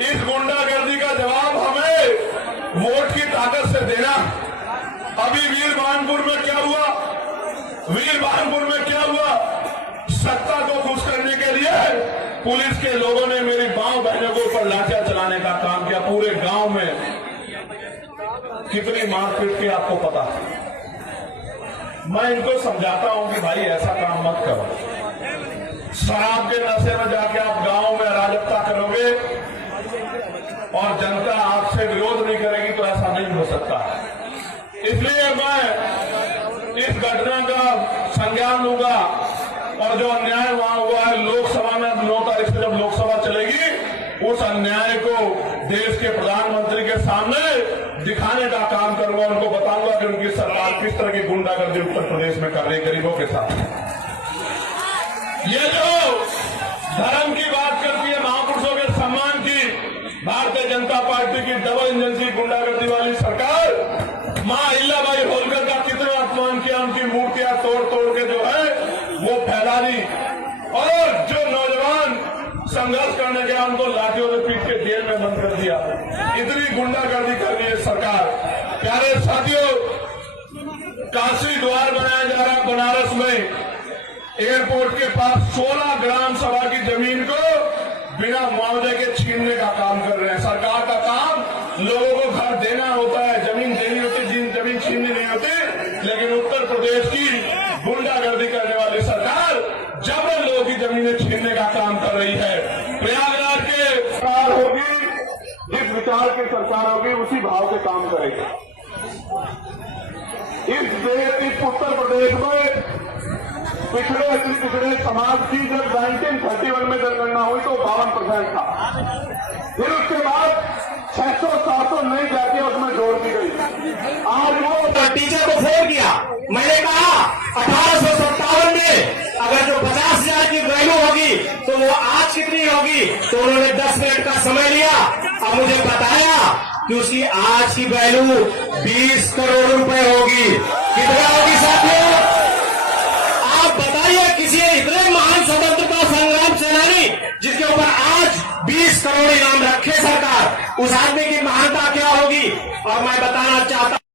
इस गुंडागर्दी का जवाब हमें वोट की ताकत से देना। अभी वीरबानपुर में क्या हुआ? वीरबानपुर में क्या हुआ? सत्ता को खुश करने के लिए पुलिस के लोगों ने मेरी मां बहनों के ऊपर लाठियां चलाने का काम किया। पूरे गांव में कितनी मारपीट की आपको पता है। मैं इनको समझाता हूं कि भाई ऐसा काम मत करो। शराब के नशे में जाके आप गांव में अराजकता करोगे और जनता आपसे विरोध नहीं करेगी तो ऐसा नहीं हो सकता। इसलिए मैं इस घटना का संज्ञान लूंगा और जो अन्याय वहां हुआ है लोकसभा में 9 तारीख से जब लोकसभा चलेगी उस अन्याय को देश के प्रधानमंत्री के सामने दिखाने का काम करूंगा। उनको बताऊंगा कि उनकी सरकार किस तरह की गुंडागर्दी उत्तर प्रदेश में कर रही गरीबों के साथ। ये जो धर्म की बात करती है, महापुरुषों के सम्मान की, भारतीय जनता पार्टी की डबल इंजन की गुंडागर्दी वाली सरकार मां अहिल्याबाई होलकर का कितना अपमान किया, उनकी मूर्तियां तोड़ तोड़ के जो है वो फैला दी और जो नौजवान संघर्ष करने गया उनको लाठियों से पीट के जेल में बंद कर दिया। इतनी गुंडागर्दी कर रही है सरकार। प्यारे साथियों, काशी द्वार बनाया जा रहा है बनारस में। एयरपोर्ट के पास 16 ग्राम सभा की जमीन को बिना मुआवजे के छीनने का काम कर रहे हैं। सरकार का काम लोगों को घर देना होता है, जमीन देनी होती, जमीन छीननी नहीं होती। लेकिन उत्तर प्रदेश की गुंडागर्दी करने वाली सरकार जबरन लोगों की जमीनें छीनने का काम कर रही है। प्रयागराज के सरकार होगी, जिस विचार की सरकार होगी उसी भाव से काम करेगी। इस उत्तर प्रदेश में पिछड़े समाज की जब 1931 में जनगणना हुई तो 52% था। फिर उसके बाद 600-700 नई जातियां उसमें जोड़ दी गई। आज वो टीचर को फोन किया, मैंने कहा 1857 में अगर जो 50,000 की वैल्यू होगी तो वो आज कितनी होगी? तो उन्होंने 10 मिनट का समय लिया। अब मुझे बताया कि उसकी आज की वैल्यू 20 करोड़ रुपए होगी। कितना होगी साथियों? आप बताइए, किसी इतने महान स्वतंत्रता संग्राम सेनानी जिसके ऊपर आज 20 करोड़ इनाम रखे सरकार, उस आदमी की महानता क्या होगी? और मैं बताना चाहता